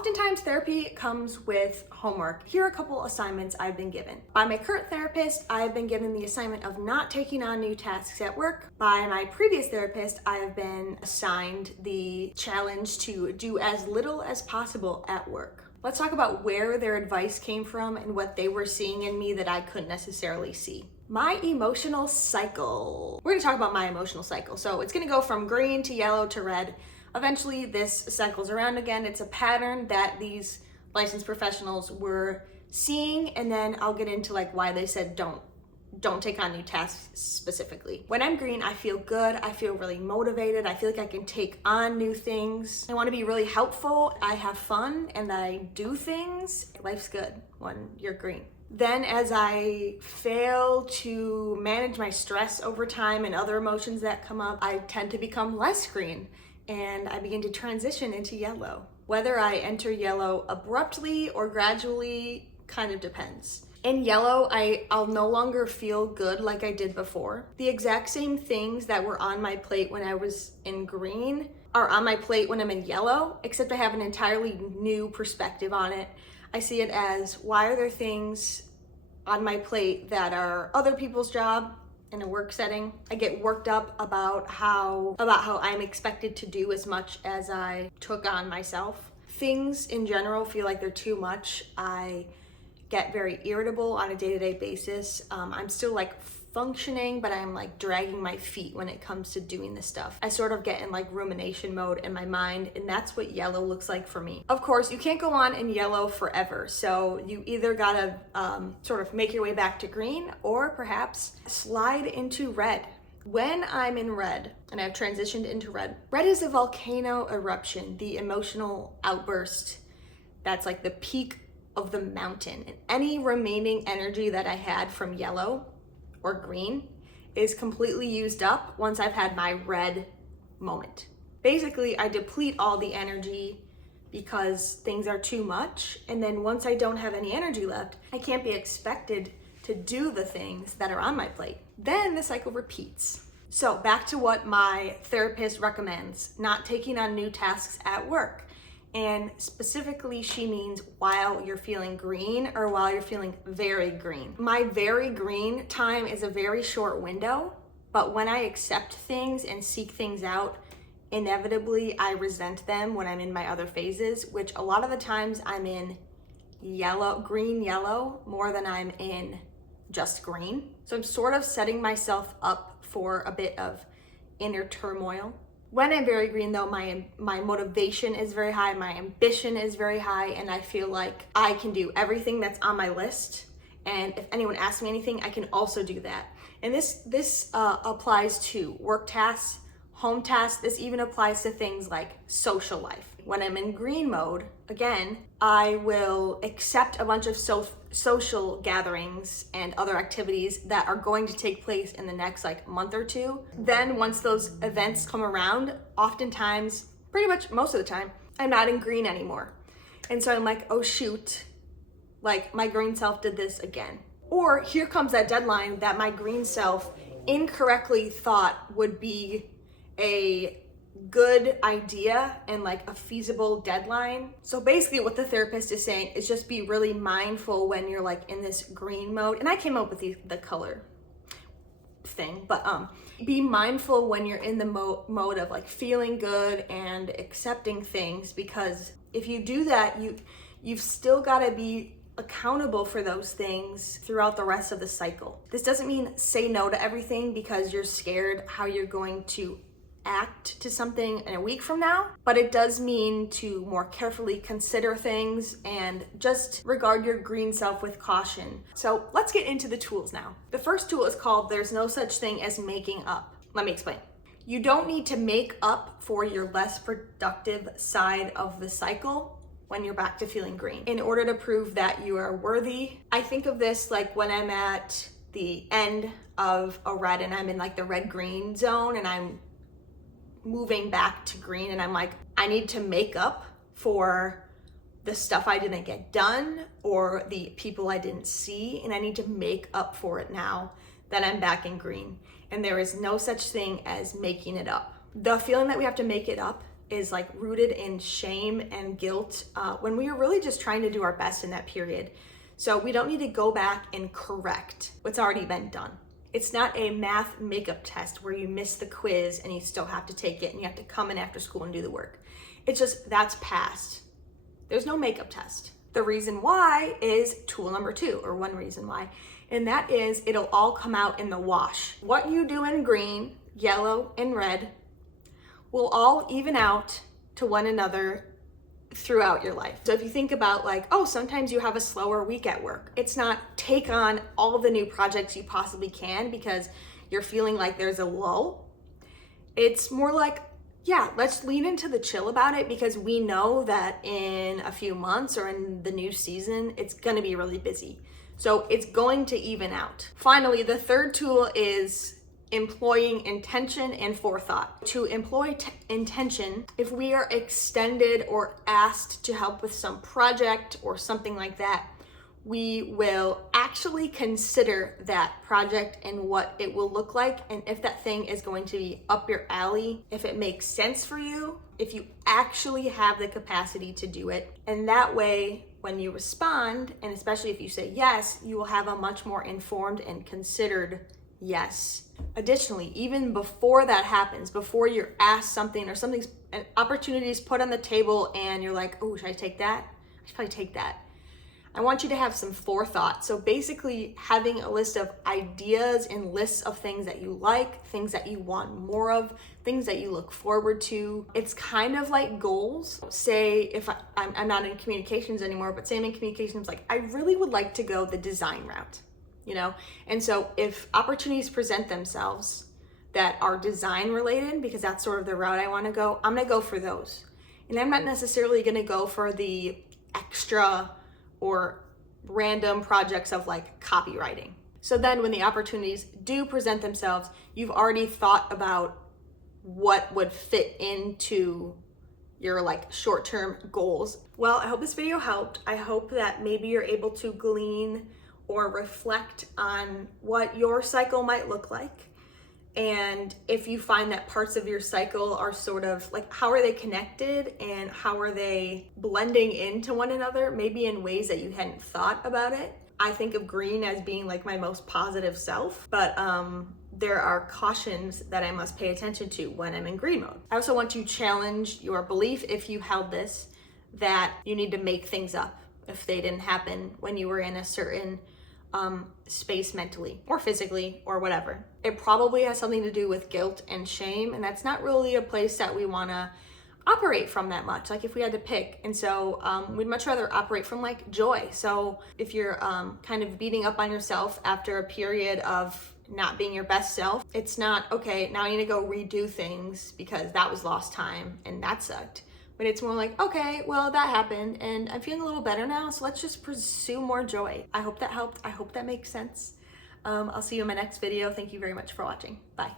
Oftentimes therapy comes with homework. Here are a couple assignments I've been given. By my current therapist, I have been given the assignment of not taking on new tasks at work. By my previous therapist, I have been assigned the challenge to do as little as possible at work. Let's talk about where their advice came from and what they were seeing in me that I couldn't necessarily see. My emotional cycle. We're gonna talk about my emotional cycle. So it's gonna go from green to yellow to red. Eventually this cycles around again. It's a pattern that these licensed professionals were seeing, and then I'll get into like why they said don't take on new tasks specifically. When I'm green, I feel good. I feel really motivated. I feel like I can take on new things. I want to be really helpful. I have fun and I do things. Life's good when you're green. Then as I fail to manage my stress over time and other emotions that come up, I tend to become less green and I begin to transition into yellow. Whether I enter yellow abruptly or gradually kind of depends. In yellow, I'll no longer feel good like I did before. The exact same things that were on my plate when I was in green are on my plate when I'm in yellow, except I have an entirely new perspective on it. I see it as, why are there things on my plate that are other people's job in a work setting? I get worked up about how I'm expected to do as much as I took on myself. Things in general feel like they're too much. I get very irritable on a day-to-day basis. I'm still like functioning, but I'm like dragging my feet when it comes to doing this stuff. I sort of get in like rumination mode in my mind, and that's what yellow looks like for me. Of course, you can't go on in yellow forever, so you either gotta sort of make your way back to green or perhaps slide into red. When I'm in red, and I've transitioned into red, red is a volcano eruption, the emotional outburst that's like the peak of the mountain, and any remaining energy that I had from yellow or green is completely used up once I've had my red moment. Basically, I deplete all the energy because things are too much, and then once I don't have any energy left, I can't be expected to do the things that are on my plate. Then the cycle repeats. So back to what my therapist recommends, not taking on new tasks at work. And specifically, she means while you're feeling green or while you're feeling very green. My very green time is a very short window, but when I accept things and seek things out, inevitably I resent them when I'm in my other phases, which a lot of the times I'm in green, yellow, more than I'm in just green. So I'm sort of setting myself up for a bit of inner turmoil. When I'm very green though, my motivation is very high, my ambition is very high, and I feel like I can do everything that's on my list. And if anyone asks me anything, I can also do that. And this applies to work tasks, home tasks. This even applies to things like social life. When I'm in green mode, again, I will accept a bunch of social gatherings and other activities that are going to take place in the next like month or two. Then once those events come around, oftentimes, pretty much most of the time, I'm not in green anymore. And so I'm like, oh shoot, like my green self did this again. Or here comes that deadline that my green self incorrectly thought would be a good idea and like a feasible deadline. So basically what the therapist is saying is just be really mindful when you're like in this green mode. And I came up with the color thing, but be mindful when you're in the mode of like feeling good and accepting things, because if you do that, you've still got to be accountable for those things throughout the rest of the cycle. This doesn't mean say no to everything because you're scared how you're going to act to something in a week from now, but it does mean to more carefully consider things and just regard your green self with caution. So let's get into the tools now. The first tool is called There's No Such Thing as Making Up. Let me explain. You don't need to make up for your less productive side of the cycle when you're back to feeling green in order to prove that you are worthy. I think of this like when I'm at the end of a red and I'm in like the red-green zone and I'm moving back to green, and I'm like, I need to make up for the stuff I didn't get done or the people I didn't see, and I need to make up for it now that I'm back in green. And there is no such thing as making it up. The feeling that we have to make it up is like rooted in shame and guilt when we are really just trying to do our best in that period. So we don't need to go back and correct what's already been done. It's not a math makeup test where you miss the quiz and you still have to take it and you have to come in after school and do the work. It's just, that's past. There's no makeup test. The reason why is tool number 2, or one reason why, and that is it'll all come out in the wash. What you do in green, yellow, and red will all even out to one another throughout your life. So if you think about like, oh, sometimes you have a slower week at work. It's not take on all of the new projects you possibly can because you're feeling like there's a lull. It's more like, yeah, let's lean into the chill about it because we know that in a few months or in the new season, it's gonna be really busy. So it's going to even out. Finally, the third tool is employing intention and forethought. To employ intention, if we are extended or asked to help with some project or something like that, we will actually consider that project and what it will look like, and if that thing is going to be up your alley, if it makes sense for you, if you actually have the capacity to do it. And that way, when you respond, and especially if you say yes, you will have a much more informed and considered yes. Additionally, even before that happens, before you're asked something or something's an opportunity is put on the table and you're like, oh, should I take that? I should probably take that. I want you to have some forethought. So basically having a list of ideas and lists of things that you like, things that you want more of, things that you look forward to. It's kind of like goals. Say if I'm not in communications anymore, but say I'm in communications, like I really would like to go the design route. You know, and so if opportunities present themselves that are design related, because that's sort of the route I want to go, I'm going to go for those. And I'm not necessarily going to go for the extra or random projects of like copywriting. So then when the opportunities do present themselves, you've already thought about what would fit into your like short-term goals. Well, I hope this video helped. I hope that maybe you're able to glean or reflect on what your cycle might look like. And if you find that parts of your cycle are sort of like, how are they connected and how are they blending into one another, maybe in ways that you hadn't thought about it. I think of green as being like my most positive self, but there are cautions that I must pay attention to when I'm in green mode. I also want to challenge your belief, if you held this, that you need to make things up if they didn't happen when you were in a certain space mentally or physically or whatever. It probably has something to do with guilt and shame, and that's not really a place that we want to operate from that much, like if we had to pick. And so we'd much rather operate from like joy. So if you're kind of beating up on yourself after a period of not being your best self, it's not, okay, now I need to go redo things because that was lost time and that sucked. But it's more like, okay, well, that happened and I'm feeling a little better now, so let's just pursue more joy. I hope that helped. I hope that makes sense. I'll see you in my next video. Thank you very much for watching. Bye.